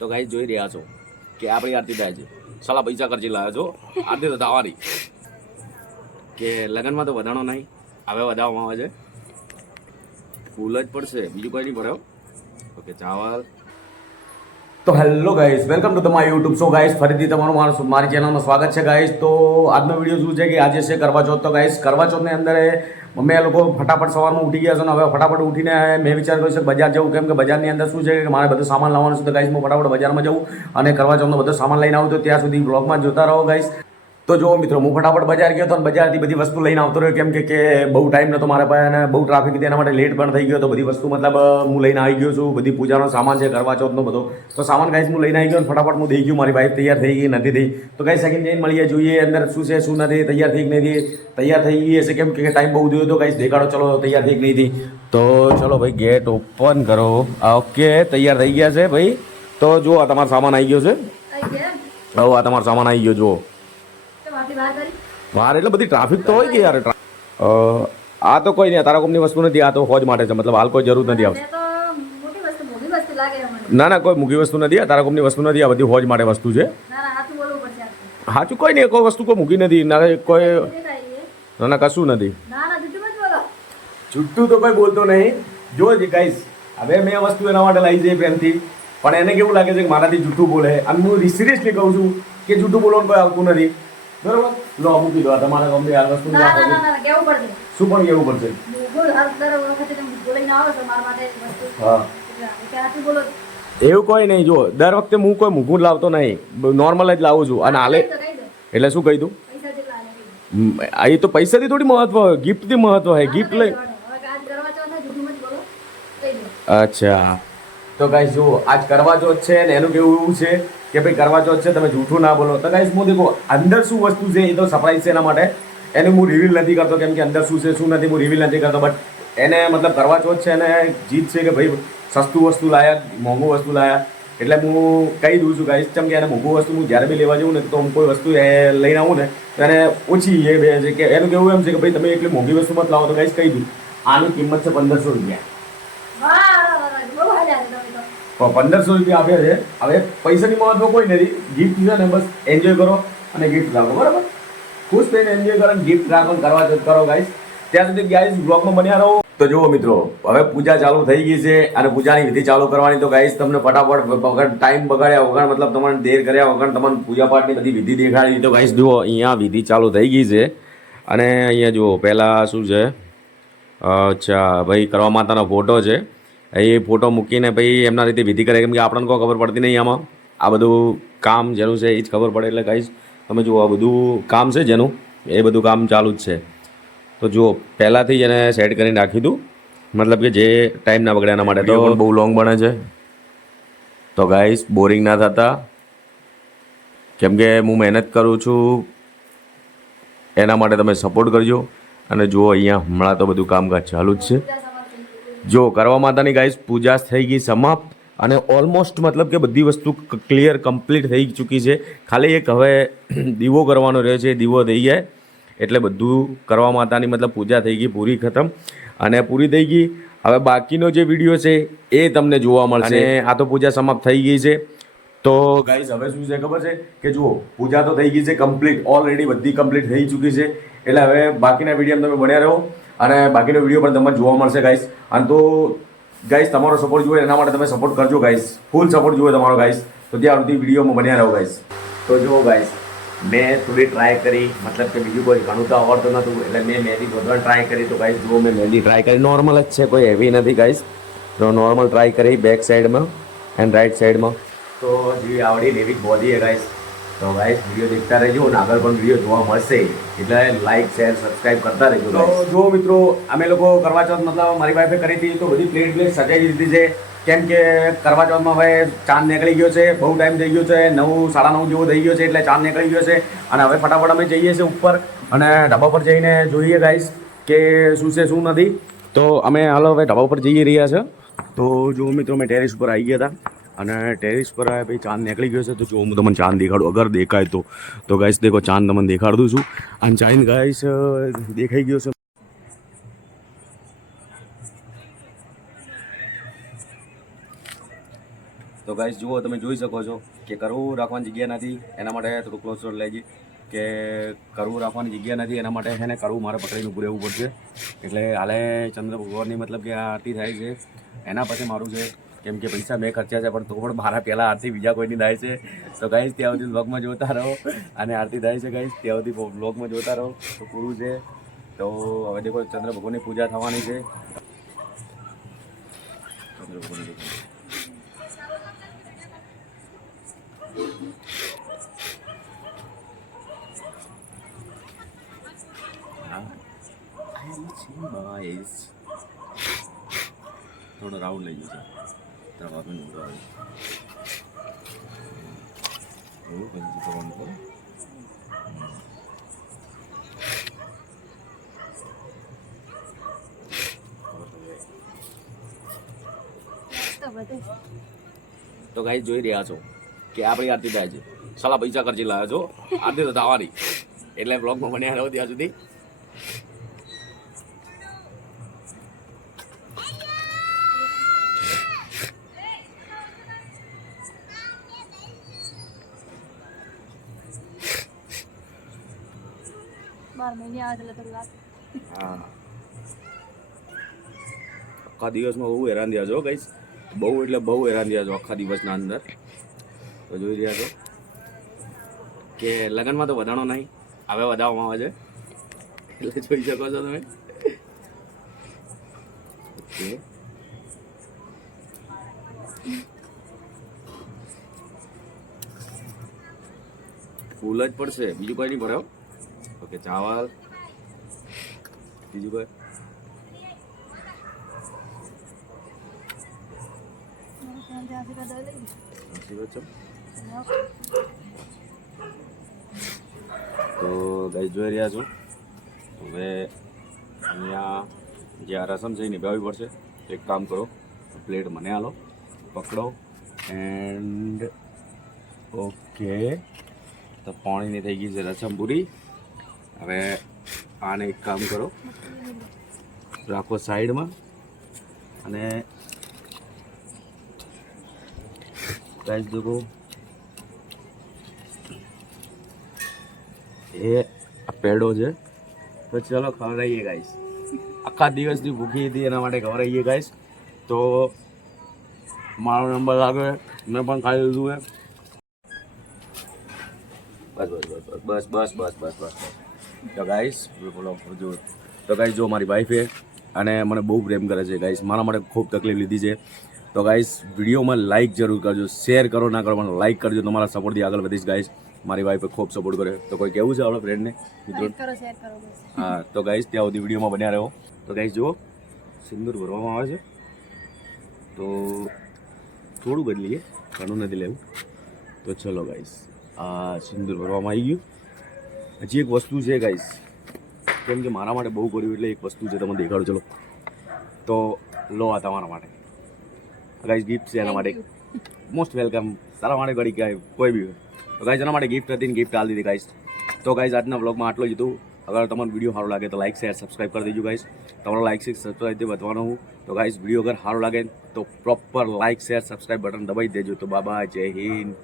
તો ગાઈસ જોઈ રહ્યા છો કે આપણી આરતી થાય છે. સાલા પૈસા ખર્ચી લાવ્યો છો, આરતી તો થવાની કે લગ્નમાં તો વધાણો નહીં, હવે વધારવામાં આવે છે. ફૂલ જ પડશે, બીજું કોઈ નહીં પડ્યો. ઓકે ચાવલ. તો hello guys, welcome to my YouTube. So guys, ફરીથી તમારું મારી ચેનલમાં સ્વાગત છે ગાઈસ. તો આજનો વિડીયો શું છે કે આજે છે કરવા ચોથ. તો ગાઈસ કરવા ચોથની અંદર મમ્મી લોકો ફટાફટ સવારમાં ઉઠી ગયા છે ને હવે ફટાફટ ઉઠીને મેં વિચાર કર્યો છે બજાર જવું, કેમ કે બજારની અંદર શું છે કે મારે બધું સામાન લાવવાનું છે. તો ગાઈસ હું ફટાફટ બજારમાં જવું અને કરવા ચોથનો બધો સામાન લઈને આવું. તો ત્યાં સુધી બ્લોગમાં જોતા રહો ગાઈસ. તો જો મિત્રો, હું ફટાફટ બજાર ગયો હતો અને બજારથી બધી વસ્તુ લઈને આવતો રહ્યો, કેમ કે બહુ ટાઈમ નહોતો મારા પાસે અને બહુ ટ્રાફિક હતી, એના માટે લેટ પણ થઈ ગયો. તો બધી વસ્તુ મતલબ હું લઈને આવી ગયો છું. બધી પૂજાનો સામાન છે, કરવા ચોથનો બધો તો સામાન ગાઈસ હું લઈને આવી ગયો અને ફટાફટ હું દઈ ગયું. મારી વાઈફ તૈયાર થઈ ગઈ નથી થઈ. તો ગાઈસ સેકન્ડ જઈને મળીએ, જોઈએ અંદર શું છે શું નથી, તૈયાર થઈ કે નથી તૈયાર થઈ ગઈ હશે, કેમ કે ટાઈમ બહુ થયો. તો ગાઈસ દેખાડો ચલો તૈયાર થઈ કે નહીં થઈ. તો ચલો ભાઈ ગેટ ઓપન કરો. ઓકે તૈયાર થઈ ગયા છે ભાઈ. તો જુઓ આ તમારો સામાન આવી ગયો છે. હવે આ તમારો સામાન આવી ગયો જુઓ. વાર એટલે બધી ટ્રાફિક તો હોય કે યાર. આ તો કોઈ નહીં, તારા કંપની વસ્તુ નથી, આ તો હોજ માટે છે, મતલબ હાલ કોઈ જરૂર નથી આવશે. ના ના કોઈ મૂકી વસ્તુ નથી, આ તારા કંપની વસ્તુ નથી, આ બધી હોજ માટે વસ્તુ છે. સાચું કોઈ નહીં, કોઈ વસ્તુ કોઈ મૂકી નથી, ના કોઈ ના ના કશું નથી. જુઠ્ઠું તો કોઈ બોલતો નહીં. જો જ ગાઈસ, હવે મેં વસ્તુ એના માટે લાવી છે પ્રેમથી, પણ એને કેવું લાગે છે કે મારાથી જુઠ્ઠું બોલે. અને હું સિરિયસલી કહું છું કે જુઠ્ઠું બોલવાનું કોઈ આવતું નથી. બરોબર, લો મૂકી દો તમારા ગમે આ વસ્તુ. શું પણ કેવું પડશે? હા એવું કોઈ નહીં. જો દર વખતે હું કોઈ મૂકું લાવતો નહીં, નોર્મલ જ લાવું છું. અને હાલે એટલે શું કહી દઉં, એ તો પૈસાથી થોડી મહત્વ હોય, ગિફ્ટથી મહત્વ હોય. ગિફ્ટ લઈ અચ્છા. તો ગાઈસ જો આજ કરવા ચોથ છે ને એનું કેવું એવું છે કે ભાઈ કરવા ચોથ છે, તમે જૂઠું ના બોલો. તો ગાઈસ હું દેખો અંદર શું વસ્તુ છે એ તો સરપ્રાઈઝ છે, એના માટે એને હું રિવીલ નથી કરતો, કેમ કે અંદર શું છે શું નથી હું રિવીલ નથી કરતો. બટ એને મતલબ કરવા ચોથ છે એને જીત છે કે ભાઈ સસ્તું વસ્તુ લાયા, મોંઘું વસ્તુ લાયા, એટલે હું કહી દઉં છું ગાઈસ. કેમ કે એને મોંઘું વસ્તુ હું જ્યારે બી લેવા જઉં ને તો હું કોઈ વસ્તુ લઈને આવું ને તો એને ઓછી એ બે છે કે એનું કેવું એમ છે કે ભાઈ તમે એટલી મોંઘી વસ્તુ મત લાવો. તો ગાઈસ કહી દઉં આની કિંમત છે 1500 રૂપિયા. 1500 રૂપિયા આપ્યા છે. હવે પૈસાની મહત્વ કોઈ નથી, ગિફ્ટ છે ને બસ એન્જોય કરો અને ગિફ્ટ રાખો. બરાબર, ખુશ થઈને એન્જોય કરો અને ગિફ્ટ રાખો, કરવા ચોથ કરો ગાઈસ. ત્યાં સુધી ગાઈસ બ્લોગમાં બન્યા રહો. તો જુઓ મિત્રો, હવે પૂજા ચાલુ થઈ ગઈ છે અને પૂજાની વિધિ ચાલુ કરવાની. તો ગાઈસ તમને ફટાફટ વગર ટાઈમ બગાડ્યા વગર, મતલબ તમને દેર કર્યા વગર તમને પૂજા પાઠની બધી વિધિ દેખાડી. તો ગાઈસ જુઓ અહીંયા વિધિ ચાલુ થઈ ગઈ છે અને અહીંયા જુઓ પહેલાં શું છે, અચ્છા ભાઈ કરવા માતાનો ફોટો છે. એ ફોટો મૂકીને ભાઈ એમના રીતે વિધિ કરે, કેમ કે આપણને કોઈ ખબર પડતી નહીં આમાં. આ બધું કામ જેનું છે એ જ ખબર પડે. એટલે ગાઈસ તમે જુઓ આ બધું કામ છે જેનું, એ બધું કામ ચાલુ જ છે. તો જુઓ પહેલાંથી જ એને સેટ કરીને રાખી દઉં, મતલબ કે જે ટાઈમ ના બગડે એના માટે. તો પણ બહુ લોંગ બને છે તો ગાઈસ બોરિંગ ના થતા, કેમ કે હું મહેનત કરું છું એના માટે તમે સપોર્ટ કરજો. અને જુઓ અહીંયા હમણાં તો બધું કામકાજ ચાલુ જ છે. જો કરવા માતાની ગાઈસ પૂજા થઈ ગઈ સમાપ્ત અને ઓલમોસ્ટ મતલબ કે બધી વસ્તુ ક્લિયર કમ્પ્લીટ થઈ ચૂકી છે. ખાલી એક હવે દીવો કરવાનો રહે છે, દીવો થઈ જાય એટલે બધું કરવા માતાની મતલબ પૂજા થઈ ગઈ, પૂરી ખતમ અને પૂરી થઈ ગઈ. હવે બાકીનો જે વિડીયો છે એ તમને જોવા મળશે. આ તો પૂજા સમાપ્ત થઈ ગઈ છે. તો ગાઈઝ હવે શું છે ખબર છે કે જુઓ પૂજા તો થઈ ગઈ છે કમ્પ્લીટ, ઓલરેડી બધી કમ્પ્લીટ થઈ ચૂકી છે. એટલે હવે બાકીના વિડીયોમાં તમે બન્યા રહો અને બાકીનો વિડીયો પણ તમને જોવા મળશે ગાઈઝ. અને તો ગાઈઝ તમારો સપોર્ટ જોઈએ એના માટે તમે સપોર્ટ કરજો ગાઈઝ, ફૂલ સપોર્ટ જોઈએ તમારો ગાઈઝ. તો ત્યાં સુધી વિડીયોમાં બન્યા રહો ગાઈઝ. તો જુઓ ગાઈઝ મેં થોડી ટ્રાય કરી, મતલબ કે બીજું કોઈ ઘણું તો આવડતું નહોતું એટલે મેં મહેંદી ગોતવાની ટ્રાય કરી. તો ગાઈઝ જુઓ મેં મહેંદી ટ્રાય કરી, નોર્મલ જ છે, કોઈ હેવી નથી ગાઈઝ. તો નોર્મલ ટ્રાય કરી બેક સાઈડમાં એન્ડ રાઈટ સાઈડમાં. તો જેવી આવડી ને એવી બોધી છે ગાઈઝ. તો ગાઈઝ વિડીયો દેખતા રહેજો અને આગળ પણ વિડીયો જોવા મળશે, એટલે લાઈક શેર સબસ્ક્રાઈબ કરતા રહેજો. તો જો મિત્રો અમે લોકો કરવા ચોથ મતલબ મારી વાઈફે કરી હતી તો બધી પ્લેટ સજાઈ દીધી છે, કેમ કે કરવા ચોથમાં હવે ચાંદ નીકળી ગયો છે, બહુ ટાઈમ થઈ ગયો છે, 9 સાડા 9 જેવો થઈ ગયો છે એટલે ચાંદ નીકળી ગયો છે. અને હવે ફટાફટ અમે જઈએ છીએ ઉપર અને ઢાબા પર જઈને જોઈએ ગાઈઝ કે શું છે શું નથી. તો અમે હાલ હવે ઢાબા ઉપર જઈ રહ્યા છે. તો જો મિત્રો મેં ટેરેસ ઉપર આવી ગયા હતા અને ટેરેસ પર ભાઈ ચાંદ નીકળી ગયો છે. તો જો હું તમને ચાંદ દેખાડું, અગર દેખાય તો ગાઈસ દેખો ચાંદ તમને દેખાડું છું. અને ચાંદ ગાઈસ દેખાઈ ગયો છે. તો ગાઈસ જુઓ, તમે જોઈ શકો છો કે કરવું રાખવાની જગ્યા નથી, એના માટે થોડું ક્લોઝ શોટ લેજે કે કરવું રાખવાની જગ્યા નથી, એના માટે છે ને કરવું મારે પકડીને ઊભું રહેવું પડશે. એટલે હાલે ચંદ્ર ભગવાનની મતલબ કે આ આરતી થાય છે, એના પછી મારું છે, કેમ કે પૈસા મેં ખર્ચ્યા છે, પણ તો પણ મારા પહેલાં આરતી બીજા કોઈની થાય છે. તો ગાઈસ ત્યાં સુધી બ્લોગમાં જોતા રહો, અને આરતી થાય છે ગાઈસ ત્યાં સુધી બ્લોગમાં જોતા રહો તો પૂરું છે. તો હવે દેખો ચંદ્ર ભગવાનની પૂજા થવાની છે. ચંદ્ર ભગવાનની થોડો રાઉન્ડ લઈ જશે એવું કંઈ કરવાનું કરો. તો ગાઈસ જોઈ રહ્યા છો કે આપણી આરતી થાય છે. સાલા પૈસા ખર્ચી લાવ્યા છો, આરતી તો થવાની, એટલે બ્લોગમાં બન્યા રહો ત્યાં સુધી. હા, આખા દિવસમાં બહુ હેરાન થયા છો ગાઈસ, બહુ એટલે બહુ હેરાન થયા છો આખા દિવસના અંદર. તો જોઈ રહ્યા છો કે લગ્નમાં તો વધારનો નહીં, હવે વધારવામાં આવે છે, એટલે જોઈ શકો છો તમે. ઓકે, ફૂલ જ પડશે, બીજું કોઈ નહીં પડે. ઓકે, ચાવલ, બીજું કોઈ તો ગાઈસ જોઈ રહ્યા છો. હવે અહીંયા જે આ રસમ છે એ નિભાવવી પડશે. એક કામ કરો, પ્લેટ મને આલો, પકડો એન્ડ ઓકે. તો પાણીની થઈ ગઈ છે રસમ પૂરી. હવે આને એક કામ કરો, રાખો સાઈડમાં, અને ગાઈસ દેખો એ આ પેડો છે. તો ચલો ખવડાવીએ ગાઈસ, આખા દિવસની ભૂખી હતી એના માટે ખવડાવીએ ગાઈસ. તો મારો નંબર લાગે, મેં પણ ખાઈ લીધું છે. બસ બસ બસ બસ બસ બસ બસ બસ. તો ગાઈસ બોલો જો, તો ગાઈસ જો મારી વાઈફે અને મને બહુ પ્રેમ કરે છે ગાઈસ, મારા માટે ખૂબ તકલીફ લીધી છે. તો ગાઈસ વિડીયોમાં લાઇક જરૂર કરજો, શેર કરો ના કરો પણ લાઇક કરજો, તમારા સપોર્ટથી આગળ વધીશ ગાઈસ. મારી વાઈફે ખૂબ સપોર્ટ કર્યો. તો કોઈ કેવું છે આપણા ફ્રેન્ડને મિત્રો? હા, તો ગાઈસ ત્યાં સુધી વિડીયોમાં બન્યા રહો. તો ગાઈસ જુઓ, સિંદૂર ભરવામાં આવે છે, તો થોડું બદલીએ, ઘણું નથી લેવું. તો ચલો ગાઈસ, આ સિંદૂર ભરવામાં આવી ગયું. હજી એક વસ્તુ છે ગાઈસ, કેમ કે મારા માટે બહુ કર્યું એટલે એક વસ્તુ છે, તમને દેખાડું. ચલો તો લો, આ તમારા માટે ગાઈસ ગિફ્ટ છે, એના માટે મોસ્ટ વેલકમ. તારા માટે ઘડી કાંઈ કોઈ બી હોય તો ગાઈસ એના માટે ગિફ્ટ હતી ને ગિફ્ટ આલી દીધી ગાઈસ. તો ગાઈસ આજના વ્લોગમાં આટલું જ હતું. અગર તમારો વિડીયો સારો લાગે તો લાઈક શેર સબસ્ક્રાઈબ કરી દેજો ગાઈસ. તમારો લાઈક શેર સબસ્ક્રાઈબથી વધવાનો હું. તો ગાઈસ વિડીયો અગર સારો લાગે તો proper like share subscribe button દબાવી દેજો. તો બાબા, જય હિન્દ.